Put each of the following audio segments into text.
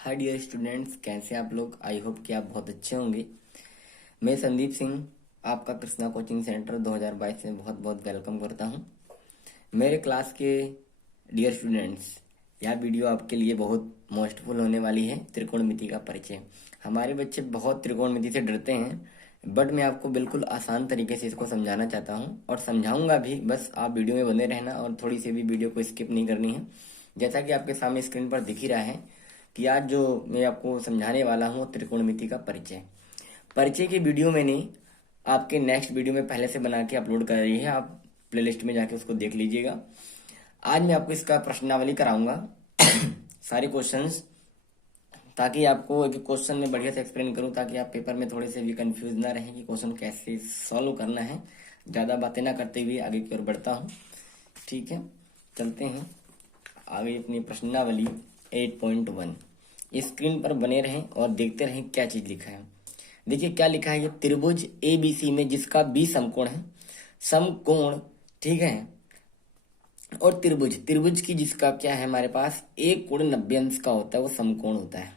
Hi dear students, कैसे आप लोग। आई होप कि आप बहुत अच्छे होंगे। मैं संदीप सिंह आपका कृष्णा कोचिंग सेंटर 2022 में बहुत बहुत वेलकम करता हूं। मेरे क्लास के डियर स्टूडेंट्स, यह वीडियो आपके लिए बहुत मोस्टफुल होने वाली है। त्रिकोणमिति का परिचय। हमारे बच्चे बहुत त्रिकोणमिति से डरते हैं, बट मैं आपको बिल्कुल आसान तरीके से इसको समझाना चाहता हूँ और समझाऊंगा भी। बस आप वीडियो में बने रहना और थोड़ी सी भी वीडियो को स्किप नहीं करनी है। जैसा कि आपके सामने स्क्रीन पर दिख ही रहा है कि आज जो मैं आपको समझाने वाला हूँ त्रिकोणमिति का परिचय। परिचय की वीडियो मैंने आपके नेक्स्ट वीडियो में पहले से बना के अपलोड कर रही है। आप प्लेलिस्ट में जाके उसको देख लीजिएगा। आज मैं आपको इसका प्रश्नावली कराऊंगा सारे क्वेश्चंस, ताकि आपको एक क्वेश्चन में बढ़िया से एक्सप्लेन करूं, ताकि आप पेपर में थोड़े से भी कंफ्यूज ना रहें कि क्वेश्चन कैसे सॉल्व करना है। ज़्यादा बातें ना करते हुए आगे की ओर बढ़ता हूं। ठीक है, चलते हैं आगे अपनी प्रश्नावली 8.1। स्क्रीन पर बने रहें और देखते रहें क्या चीज लिखा है। देखिए क्या लिखा है। ये त्रिभुज ABC में जिसका बी समकोण है, समकोण, ठीक है। और त्रिभुज त्रिभुज की जिसका क्या है हमारे पास, एक कोण 90 अंश का होता है, वो समकोण होता है।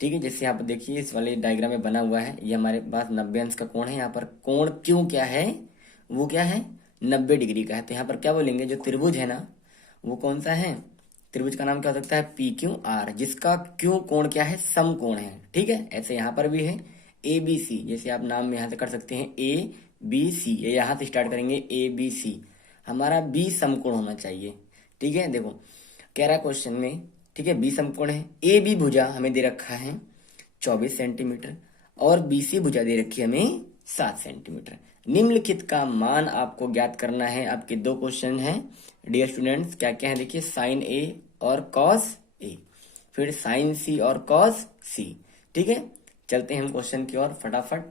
ठीक है, जैसे यहाँ पर देखिए इस वाले डायग्राम में बना हुआ है, ये हमारे पास 90 अंश का कोण है। यहाँ पर कोण क्यों क्या है, वो क्या है 90 डिग्री का है। तो यहाँ पर क्या बोलेंगे, जो त्रिभुज है ना वो कौन सा है, त्रिभुज का नाम क्या हो सकता है PQR, जिसका क्यों कोण क्या है, समकोण है। ठीक है, ऐसे यहाँ पर भी है ABC। जैसे आप नाम में यहाँ से कर सकते हैं ABC, ये यहाँ से स्टार्ट करेंगे ABC। हमारा B समकोण होना चाहिए। ठीक है, देखो कह रहा क्वेश्चन में, ठीक है, B समकोण है। AB भुजा हमें दे रखा है 24 सेंटीमीटर और BC भुजा दे रखी है हमें 7 सेंटीमीटर। निम्नलिखित का मान आपको ज्ञात करना है। आपके दो क्वेश्चन हैं डियर स्टूडेंट्स। क्या क्या है देखिए, साइन A और कॉस A, फिर साइन C और कॉस C। ठीक है, चलते हैं हम क्वेश्चन की ओर फटाफट।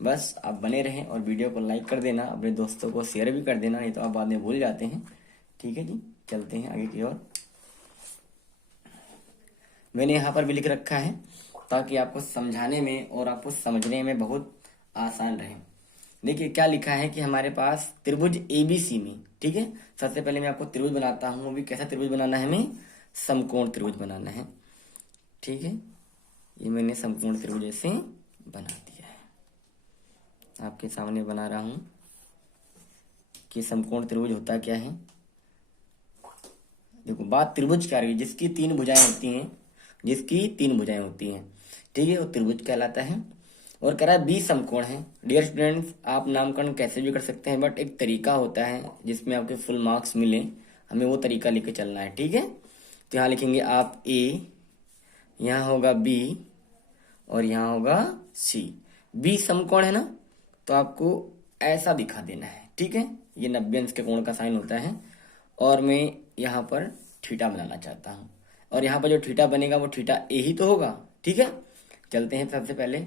बस आप बने रहें और वीडियो को लाइक कर देना, अपने दोस्तों को शेयर भी कर देना, नहीं तो आप बाद में भूल जाते हैं। ठीक है जी, चलते हैं आगे की ओर। मैंने यहाँ पर भी लिख रखा है ताकि आपको समझाने में और आपको समझने में बहुत आसान रहे। देखिए क्या लिखा है कि हमारे पास त्रिभुज ABC में, ठीक है, सबसे पहले मैं आपको त्रिभुज बनाता हूँ। वो भी कैसा त्रिभुज बनाना है, हमें समकोण त्रिभुज बनाना है। ठीक है, ये मैंने समकोण त्रिभुज ऐसे बना दिया है, आपके सामने बना रहा हूँ कि समकोण त्रिभुज होता क्या है। देखो बात त्रिभुज क्या रही है, जिसकी तीन भुजाएं होती हैं, जिसकी तीन भुजाएं होती हैं, ठीक है, वो त्रिभुज कहलाता है। और कह रहा है B समकोण है। डियर स्टूडेंट्स, आप नामकरण कैसे भी कर सकते हैं, बट एक तरीका होता है जिसमें आपके फुल मार्क्स मिले, हमें वो तरीका लेके चलना है। ठीक है, तो यहाँ लिखेंगे आप A, यहाँ होगा B और यहाँ होगा C। B समकोण है ना, तो आपको ऐसा दिखा देना है। ठीक है, ये 90 अंश के कोण का साइन होता है और मैं यहाँ पर थीटा बनाना चाहता हूँ, और यहाँ पर जो थीटा बनेगा वो थीटा A ही तो होगा। ठीक है, चलते हैं सबसे पहले।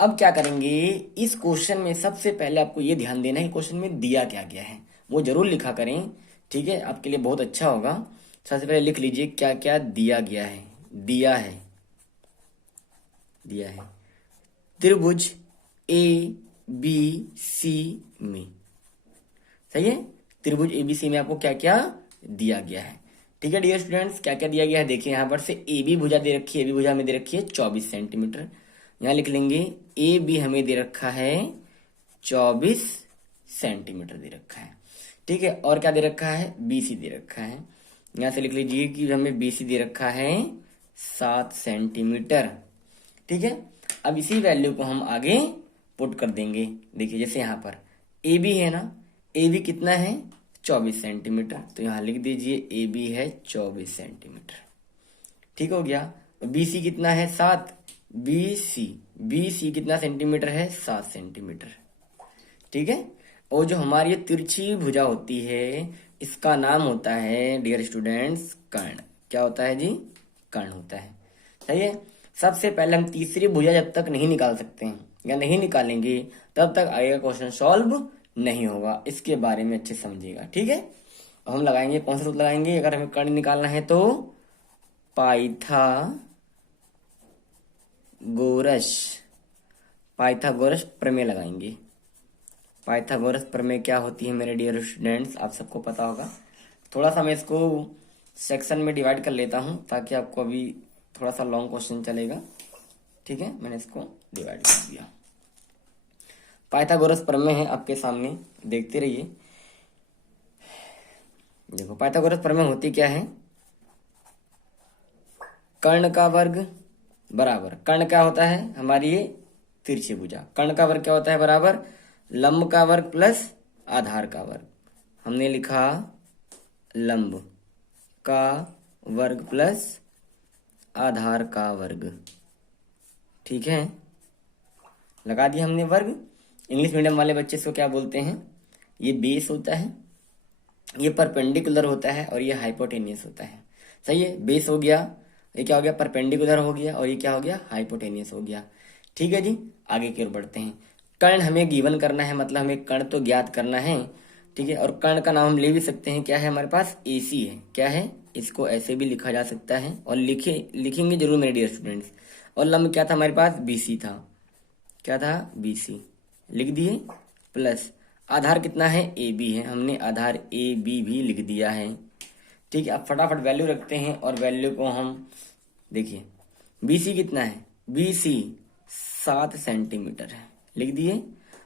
अब क्या करेंगे, इस क्वेश्चन में सबसे पहले आपको ये ध्यान देना है क्वेश्चन में दिया क्या गया है, वो जरूर लिखा करें। ठीक है, आपके लिए बहुत अच्छा होगा। सबसे पहले लिख लीजिए क्या क्या दिया गया है। दिया है, दिया है त्रिभुज ABC में, सही है, त्रिभुज ABC में आपको क्या क्या दिया गया है। ठीक है डियर स्टूडेंट्स, क्या क्या दिया गया है देखिए। यहाँ पर से AB भुजा दे रखी है, AB भुजा हमें दे रखी है 24 सेंटीमीटर। यहाँ लिख लेंगे AB हमें दे रखा है 24 सेंटीमीटर दे रखा है। ठीक है, और क्या दे रखा है, BC दे रखा है। यहाँ से लिख लीजिए कि हमें BC दे रखा है 7 सेंटीमीटर। ठीक है, अब इसी वैल्यू को हम आगे पुट कर देंगे। देखिए जैसे यहाँ पर AB है ना, AB कितना है 24 सेंटीमीटर, तो यहाँ लिख दीजिए AB है 24 सेंटीमीटर। ठीक हो गया। BC कितना है 7, BC कितना सेंटीमीटर है 7 सेंटीमीटर। ठीक है, और जो हमारी ये तिरछी भुजा होती है इसका नाम होता है डियर स्टूडेंट्स कर्ण। क्या होता है जी, कर्ण होता है। सही है, सबसे पहले हम तीसरी भुजा जब तक नहीं निकाल सकते हैं या नहीं निकालेंगे तब तक आगे का क्वेश्चन सॉल्व नहीं होगा। इसके बारे में अच्छे समझिएगा। ठीक है, अब हम लगाएंगे, कौन सा सूत्र लगाएंगे अगर हमें कर्ण निकालना है, तो पाइथागोरस प्रमेय लगाएंगे। पाइथागोरस प्रमेय क्या होती है मेरे डियर स्टूडेंट्स, आप सबको पता होगा। थोड़ा सा मैं इसको सेक्शन में डिवाइड कर लेता हूं ताकि आपको अभी थोड़ा सा लॉन्ग क्वेश्चन चलेगा, ठीक है, मैंने इसको डिवाइड कर दिया। पाइथागोरस प्रमेय है आपके सामने, देखते रहिए। देखो पाइथागोरस प्रमेय होती क्या है, कर्ण का वर्ग बराबर, कर्ण क्या होता है हमारी ये तिरछी भुजा, कर्ण का वर्ग क्या होता है बराबर लंब का वर्ग प्लस आधार का वर्ग। हमने लिखा लंब का वर्ग प्लस आधार का वर्ग, ठीक है, लगा दिया हमने वर्ग। इंग्लिश मीडियम वाले बच्चे इसको क्या बोलते हैं, ये बेस होता है, ये परपेंडिकुलर होता है और ये हाइपोटेनियस होता है। सही है, बेस हो गया, ये क्या हो गया परपेंडिकुलर हो गया, और ये क्या हो गया हाइपोटेनियस हो गया। ठीक है जी, आगे की ओर बढ़ते हैं। कर्ण हमें गिवन करना है, मतलब हमें कर्ण तो ज्ञात करना है, ठीक है। और कर्ण का नाम हम ले भी सकते हैं, क्या है हमारे पास AC है, क्या है, इसको ऐसे भी लिखा जा सकता है, और लिखेंगे जरूर मेरे डियर स्टूडेंट्स। और लंब क्या था हमारे पास BC था, क्या था BC, लिख दिए, प्लस आधार कितना है AB है, हमने आधार AB भी लिख दिया है। ठीक है, अब फटाफट वैल्यू रखते हैं, और वैल्यू को हम देखिए, BC कितना है, BC 7 सेंटीमीटर है, लिख दिए,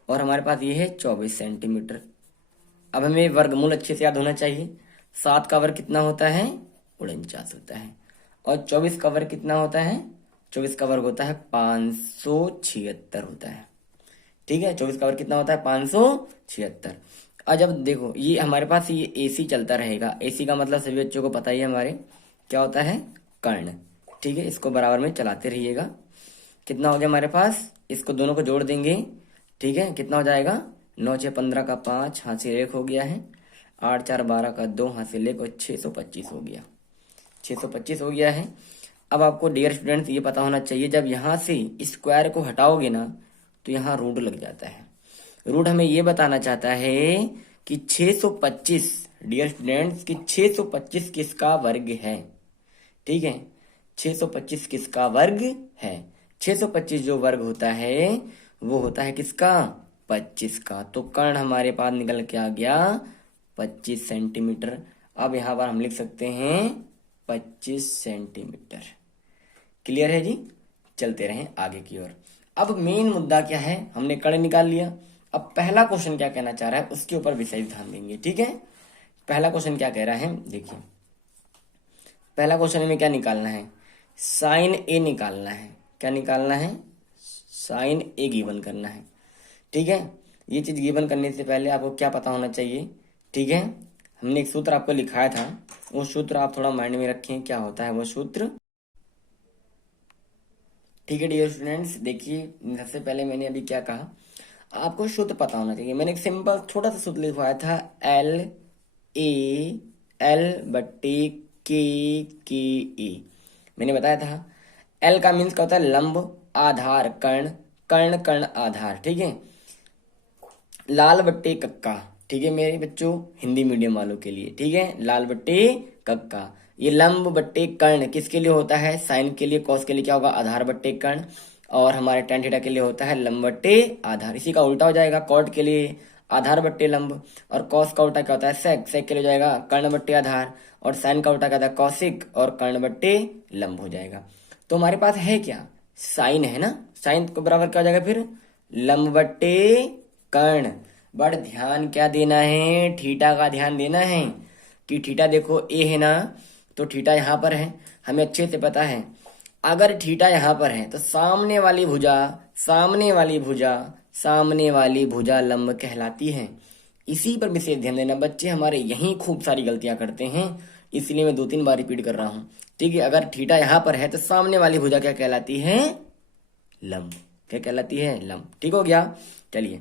और हमारे पास ये है 24 सेंटीमीटर। अब हमें वर्गमूल अच्छे से याद होना चाहिए, 7 का वर्ग कितना होता है 49 होता है, और 24 का वर्ग कितना होता है, 24 का वर्ग होता है 576 होता है। ठीक है, 24 का वर्ग कितना होता है 576। और जब देखो ये हमारे पास ये AC चलता रहेगा, AC का मतलब सभी बच्चों को पता ही है हमारे क्या होता है कर्ण। ठीक है, इसको बराबर में चलाते रहिएगा। कितना हो गया हमारे पास, इसको दोनों को जोड़ देंगे, ठीक है, कितना हो जाएगा 9 6 15 का 5, हाथ से 1 हो गया है, 8 4 12 का 2, हाथ से 1 और 625 हो गया, 625 हो गया है। अब आपको डियर स्टूडेंट्स ये पता होना चाहिए, जब यहाँ से स्क्वायर को हटाओगे ना तो यहाँ रूट लग जाता है। रूट हमें ये बताना चाहता है कि 625, डियर स्टूडेंट्स, कि 625 किसका वर्ग है। ठीक है, 625 किसका वर्ग है, 625 जो वर्ग होता है वो होता है किसका 25 का। तो कर्ण हमारे पास निकल के आ गया 25 सेंटीमीटर। अब यहाँ पर हम लिख सकते हैं 25 सेंटीमीटर। क्लियर है जी, चलते रहें आगे की ओर। अब मेन मुद्दा क्या है, हमने कर्ण निकाल लिया। अब पहला क्वेश्चन क्या कहना चाह रहा है उसके ऊपर विशेष ध्यान देंगे। ठीक है, पहला क्वेश्चन क्या कह रहा है, देखिए पहला क्वेश्चन में क्या निकालना है, साइन A निकालना है। क्या निकालना है, साइन A गिवन करना है। ठीक है, ये चीज गिवन करने से पहले आपको क्या पता होना चाहिए। ठीक है, हमने एक सूत्र आपको लिखाया था, वो सूत्र आप थोड़ा माइंड में रखें, क्या होता है वो सूत्र। ठीक है डियर स्टूडेंट्स, देखिए सबसे पहले मैंने अभी क्या कहा, आपको सूत्र पता होना चाहिए। मैंने एक सिंपल छोटा सा सूत्र लिखवाया था, LA/L/K/A। मैंने बताया था L का मीन्स क्या होता है लंब, आधार कर्ण, कर्ण कर्ण आधार। ठीक है, लाल बट्टे कक्का। ठीक है मेरे बच्चों, हिंदी मीडियम वालों के लिए, ठीक है, लाल बट्टे कक्का। ये लंब बट्टे कर्ण किसके लिए होता है, साइन के लिए, कॉस के लिए क्या होगा आधार बट्टे कर्ण, और हमारे tan थीटा के लिए होता है लंब बट्टे आधार। इसी का उल्टा हो जाएगा, कॉट के लिए आधार बट्टे लंब, और कॉस का उल्टा क्या होता है सेक, सेक के लिए हो जाएगा कर्ण बट्टे आधार, और साइन का उल्टा क्या होता है कौशिक, और कर्ण बट्टे लंब हो जाएगा। तो हमारे पास है क्या, साइन है ना, साइन को बराबर क्या हो जाएगा फिर लंब बट्टे कर्ण। बट ध्यान क्या देना है, थीटा का ध्यान देना है कि थीटा देखो A है ना, तो थीटा यहाँ पर है, हमें अच्छे से पता है अगर थीटा यहाँ पर है तो सामने वाली भुजा, सामने वाली भुजा, सामने वाली भुजा लंब कहलाती है। इसी पर विशेष ध्यान देना, बच्चे हमारे यहीं खूब सारी गलतियां करते हैं, इसलिए मैं 2-3 बार रिपीट कर रहा हूँ। ठीक है, अगर थीटा यहाँ पर है तो सामने वाली भुजा क्या कहलाती है लंब, क्या कहलाती है लंब। ठीक हो गया, चलिए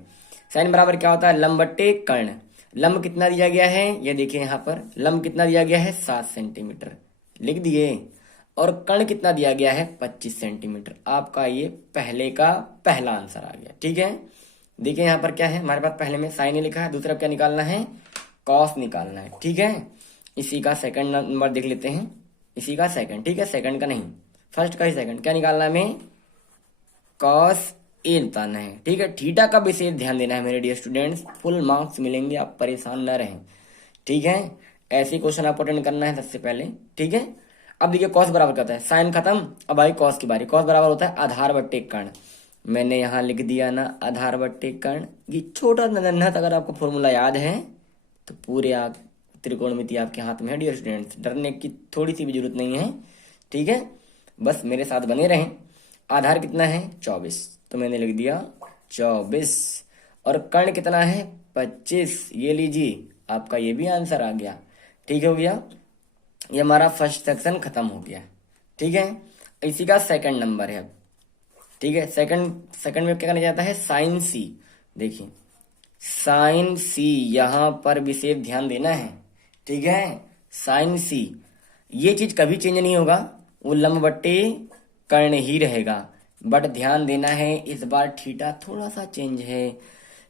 साइन बराबर क्या होता है लंब बट्टे कर्ण। लंब कितना दिया गया है, ये देखिए यहाँ पर लंब कितना दिया गया है 7 सेंटीमीटर, लिख दिए, और कर्ण कितना दिया गया है 25 सेंटीमीटर। आपका ये पहले का पहला आंसर आ गया। ठीक है, देखिए यहाँ पर क्या है हमारे पास, पहले में साइन लिखा है, दूसरा क्या निकालना है कॉस निकालना है। ठीक है, इसी का सेकंड नंबर देख लेते हैं, इसी का सेकंड, ठीक है, सेकंड का नहीं, फर्स्ट का ही सेकंड। क्या निकालना है हमें कॉस A बताना है। ठीक है, थीटा का विशेष ध्यान देना है मेरे डियर स्टूडेंट्स, फुल मार्क्स मिलेंगे, आप परेशान न रहें। ठीक है, ऐसे क्वेश्चन आपको अटेंड करना है सबसे पहले। ठीक है, अब देखिए कॉस बराबर क्या होता है, साइन खत्म, अब आई कॉस की बारी। कॉस बराबर होता है आधार बट्टे कर्ण। मैंने यहाँ लिख दिया ना आधार बट्टे कर्ण। ये छोटा नन्हा सा अगर आपको फॉर्मूला याद है तो पूरे आप त्रिकोणमिति आपके हाथ में है डियर स्टूडेंट्स, डरने की थोड़ी सी भी जरूरत नहीं है। ठीक है, बस मेरे साथ बने रहें। आधार कितना है 24, तो मैंने लिख दिया 24, और कर्ण कितना है 25। ये लीजिए आपका ये भी आंसर आ गया। ठीक हो गया, ये हमारा फर्स्ट सेक्शन खत्म हो गया। ठीक है, इसी का सेकंड नंबर है अब। ठीक है, सेकंड में क्या करना चाहता है, साइन सी। देखिए साइन सी, यहां पर विशेष ध्यान देना है। ठीक है, साइन सी, ये चीज कभी चेंज नहीं होगा, वो लंब बट्टे कर्ण ही रहेगा। बट ध्यान देना है इस बार थीटा थोड़ा सा चेंज है।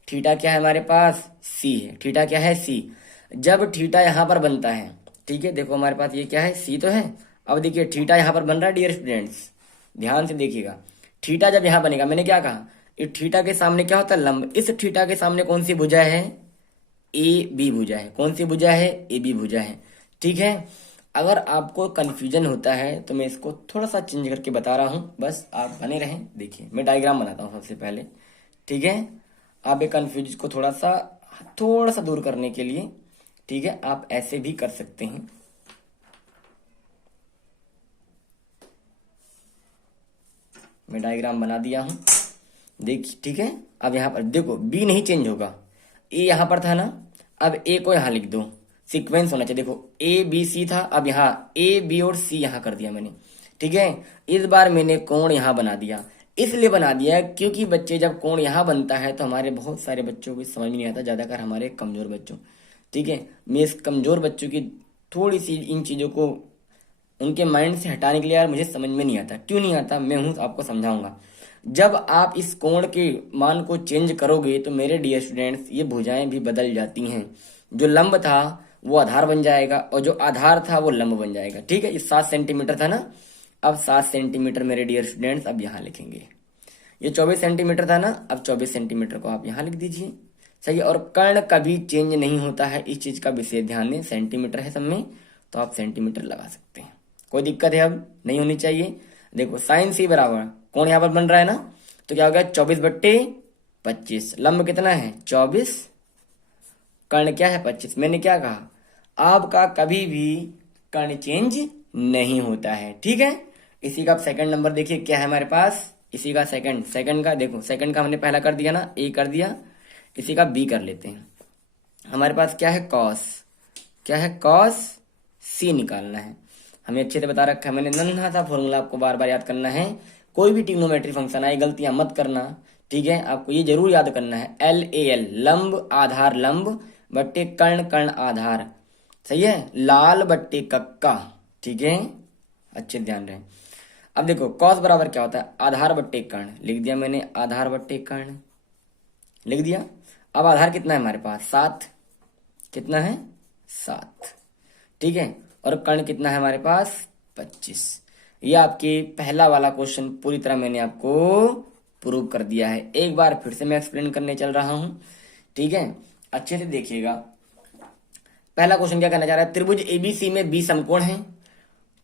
थीटा क्या है हमारे पास, सी है। थीटा क्या है, सी। जब थीटा यहां पर बनता है, ठीक है, देखो हमारे पास ये क्या है, सी तो है। अब देखिए थीटा यहां पर बन रहा है डियर स्टूडेंट्स, ध्यान से देखिएगा। थीटा जब यहां बनेगा, मैंने क्या कहा, इस थीटा के सामने क्या होता है, लंब। इस थीटा के सामने कौन सी भुजा है, ए बी भुजा है। कौन सी भुजा है, ए बी भुजा है। ठीक है, अगर आपको कंफ्यूजन होता है तो मैं इसको थोड़ा सा चेंज करके बता रहा हूं, बस आप बने रहें। देखिए मैं डायग्राम बनाता हूं सबसे पहले। ठीक है, आप एक कंफ्यूज को थोड़ा सा दूर करने के लिए, ठीक है, आप ऐसे भी कर सकते हैं। मैं डायग्राम बना दिया हूं, देखिए। ठीक है, अब यहां पर देखो बी नहीं चेंज होगा, ए यहां पर था ना, अब ए को यहां लिख दो, सीक्वेंस होना चाहिए। देखो ए बी सी था, अब यहाँ ए बी और सी यहां कर दिया मैंने। ठीक है, इस बार मैंने कोण यहां बना दिया। इसलिए बना दिया क्योंकि बच्चे जब कोण यहां बनता है तो हमारे बहुत सारे बच्चों को समझ में नहीं आता, ज्यादातर हमारे कमजोर बच्चों। ठीक है, मैं इस कमजोर बच्चों की थोड़ी सी इन चीजों को उनके माइंड से हटाने के लिए, यार मुझे समझ में नहीं आता, क्यों नहीं आता मैं हूं आपको समझाऊंगा। जब आप इस कोण के मान को चेंज करोगे तो मेरे डियर स्टूडेंट्स ये भुजाएं भी बदल जाती हैं। जो लंब था वो आधार बन जाएगा और जो आधार था वो लंब बन जाएगा। ठीक है, इस 7 सेंटीमीटर था ना, अब 7 सेंटीमीटर मेरे डियर स्टूडेंट्स अब यहाँ लिखेंगे। ये 24 सेंटीमीटर था ना, अब 24 सेंटीमीटर को आप यहाँ लिख दीजिए। सही है, और कर्ण कभी चेंज नहीं होता है, इस चीज का विशेष ध्यान दें। सेंटीमीटर है सब में तो आप सेंटीमीटर लगा सकते हैं, कोई दिक्कत है अब नहीं होनी चाहिए। देखो साइन सी बराबर कौन यहाँ पर बन रहा है ना, तो क्या हो गया 24/25। लंब कितना है 24, कर्ण क्या है 25। मैंने क्या कहा, आपका कभी भी कर्ण चेंज नहीं होता है। ठीक है, इसी का सेकंड नंबर देखिए क्या है हमारे पास, इसी का सेकंड का देखो, सेकंड का हमने पहला कर दिया ना, ए कर दिया, इसी का बी कर लेते हैं। हमारे पास क्या है कॉस, क्या है कॉस सी निकालना है। हमें अच्छे से बता रखा है मैंने, नन्हा सा फॉर्मूला आपको बार बार याद करना है। कोई भी ट्रिग्नोमेट्री फंक्शन आए गलतियां मत करना। ठीक है, आपको ये जरूर याद करना है, LAL लंब आधार लंब बट्टे कर्ण कर्ण आधार। सही है, लाल बट्टे कक्का। ठीक है, अच्छे ध्यान रहे। अब देखो कॉस बराबर क्या होता है, आधार बट्टे कर्ण। लिख दिया मैंने आधार बट्टे कर्ण, लिख दिया। अब आधार कितना है हमारे पास 7, कितना है 7। ठीक है, और कर्ण कितना है हमारे पास 25। ये आपके पहला वाला क्वेश्चन पूरी तरह मैंने आपको प्रूव कर दिया है। एक बार फिर से मैं एक्सप्लेन करने चल रहा हूं। ठीक है, अच्छे से देखिएगा। पहला क्वेश्चन क्या कहना चाह रहा है, त्रिभुज एबीसी में 20 समकोण है।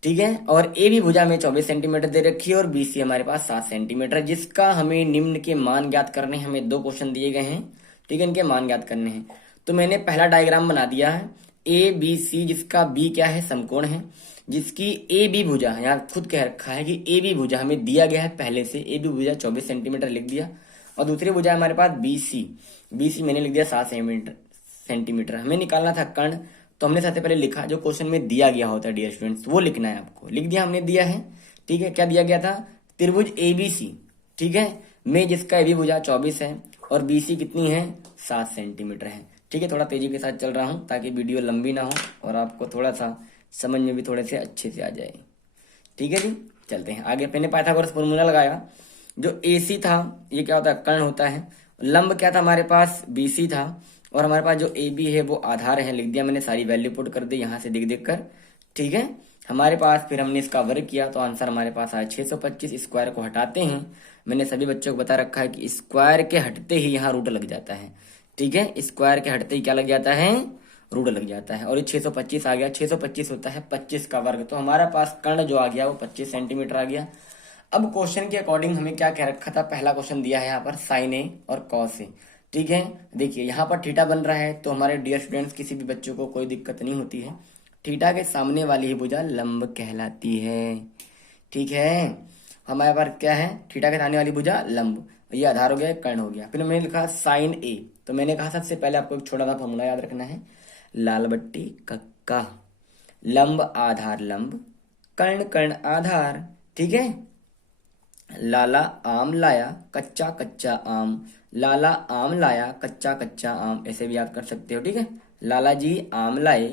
ठीक है, और ए बी भुजा में 24 सेंटीमीटर दे रखी है और बीसी हमारे पास 7 सेंटीमीटर, जिसका हमें निम्न के मान ज्ञात करने हैं। हमें 2 क्वेश्चन दिए गए हैं, ठीक है, इनके मान ज्ञात करने हैं। तो मैंने पहला डायग्राम बना दिया है, ए बी सी, जिसका बी क्या है समकोण है, जिसकी ए बी भुजा यहाँ खुद कह रखा है कि ए बी भुजा हमें दिया गया है पहले से, ए बी भुजा 24 सेंटीमीटर लिख दिया। और दूसरी भुजा हमारे पास बी सी मैंने लिख दिया 7 सेंटीमीटर। हमें निकालना था कर्ण, तो हमने सबसे पहले लिखा जो क्वेश्चन में दिया गया होता है डियर स्टूडेंट्स, वो लिखना है आपको। लिख दिया, हमने दिया है। ठीक है, क्या दिया गया था, त्रिभुज एबीसी, ठीक है, में जिसका ए बी भुजा 24 है और बीसी कितनी है 7 सेंटीमीटर है। ठीक है, थोड़ा तेजी के साथ चल रहा हूं ताकि वीडियो लंबी ना हो और आपको थोड़ा सा समझ में भी थोड़े से अच्छे से आ जाए। ठीक है जी, चलते हैं आगे। मैंने पाइथागोरस फॉर्मूला लगाया, जो AC था ये क्या होता है कर्ण होता है, लंब क्या था हमारे पास BC था, और हमारे पास जो AB है वो आधार है। लिख दिया मैंने, सारी वैल्यू पुट कर दी यहाँ से देख कर। ठीक है, हमारे पास फिर हमने इसका वर्ग किया तो आंसर हमारे पास आया 625। स्क्वायर को हटाते हैं, मैंने सभी बच्चों को बता रखा है कि स्क्वायर के हटते ही यहाँ रूट लग जाता है। ठीक है, स्क्वायर के हटते ही क्या लग जाता है, रूट लग जाता है। और ये 625 आ गया, 625 होता है 25 का वर्ग, तो हमारे पास कर्ण जो आ गया वो 25 सेंटीमीटर आ गया। अब क्वेश्चन के अकॉर्डिंग हमें क्या कह रखा था, पहला क्वेश्चन दिया है यहाँ पर साइन ए और कॉस ए, ठीक है। देखिए यहाँ पर थीटा बन रहा है, तो हमारे डियर स्टूडेंट्स किसी भी बच्चों को कोई दिक्कत नहीं होती है। थीटा के सामने वाली ही भुजा लंब कहलाती है, ठीक है। हमारे पास क्या है, थीटा के सामने वाली भुजा लंब, ये आधार हो गया, कर्ण हो गया। फिर मैंने लिखा साइन ए, तो मैंने कहा सबसे पहले आपको एक छोटा सा फॉर्मूला याद रखना है, लाल बट्टी कक्का, लंब आधार लंब, कर्ण कर्ण आधार, ठीक है। लाला आम लाया कच्चा कच्चा आम, लाला आम लाया कच्चा कच्चा आम, ऐसे भी याद कर सकते हो, ठीक है। लाला जी आम लाए,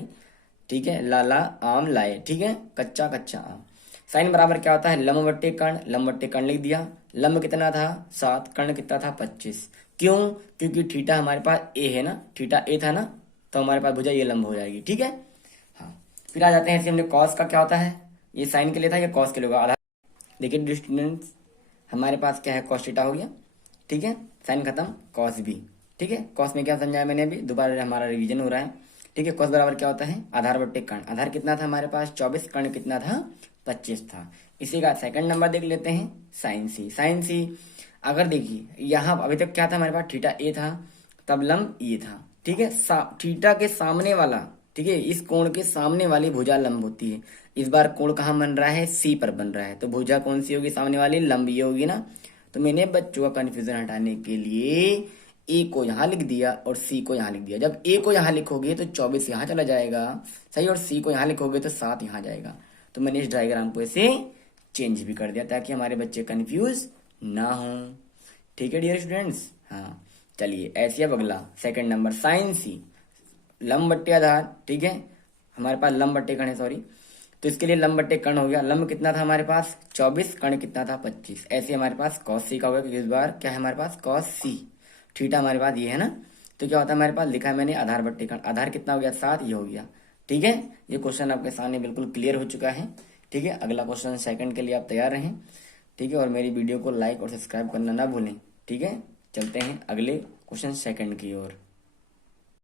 ठीक है, लाला आम लाए, ठीक है, कच्चा कच्चा आम। साइन बराबर क्या होता है, लंब बट्टे कर्ण, लंब बट्टे कर्ण लिख दिया। लंब कितना था 7, कर्ण कितना था 25। क्यों, क्योंकि थीटा हमारे पास ए है ना, थीटा ए था ना, तो हमारे पास भुजा ये लंब हो जाएगी, ठीक है। हाँ, फिर आ जाते हैं हमने कॉस का क्या होता है, ये साइन के लिए था, ये कॉस के लिए होगा आधा। देखिए स्टूडेंट्स, हमारे पास क्या है, कॉस थीटा हो गया, ठीक है, साइन खत्म, कॉस भी, ठीक है। कॉस में क्या समझाया मैंने अभी, दोबारा हमारा रिवीजन हो रहा है, ठीक है। कॉस बराबर क्या होता है, आधार बट्टे कर्ण, आधार कितना था हमारे पास 24, कर्ण कितना था 25 था। इसी का सेकंड नंबर देख लेते हैं, साइन सी। साइन सी अगर देखिए यहाँ अभी तक क्या था हमारे पास, थीटा ए था, तब लंब ये था, ठीक है। थीटा के सामने वाला, ठीक है, इस कोण के सामने वाली भुजा लंब होती है। इस बार कोण कहाँ बन रहा है, सी पर बन रहा है, तो भुजा कौन सी होगी, सामने वाली लंब ये होगी ना। तो मैंने बच्चों का कंफ्यूजन हटाने के लिए ए को यहाँ लिख दिया और सी को यहाँ लिख दिया। जब ए को यहाँ लिखोगे तो 24 यहाँ चला जाएगा, सही, और सी को यहाँ लिखोगे तो 7 यहाँ जाएगा। तो मैंने इस डायग्राम को ऐसे चेंज भी कर दिया ताकि हमारे बच्चे कंफ्यूज ना हो, ठीक है डियर स्टूडेंट्स। हाँ चलिए, ऐसे अब अगला सेकंड नंबर, साइन सी, लंब बट्टे आधार, ठीक है, हमारे पास लंब बट्टे कर्ण है, सॉरी, तो इसके लिए लंब बट्टे कर्ण हो गया। लंब कितना था हमारे पास 24, कर्ण कितना था 25। ऐसे हमारे पास कॉस सी का होगा, क्योंकि इस बार क्या है हमारे पास कॉस सी, थीटा हमारे पास ये है ना, तो क्या होता है हमारे पास, लिखा है मैंने आधार बट्टे कर्ण, आधार कितना हो गया 7, ये हो गया, ठीक है। ये क्वेश्चन आपके सामने बिल्कुल क्लियर हो चुका है, ठीक है। अगला क्वेश्चन सेकंड के लिए आप तैयार रहें, ठीक है, और मेरी वीडियो को लाइक और सब्सक्राइब करना ना भूलें, ठीक है। चलते हैं अगले क्वेश्चन सेकंड की ओर।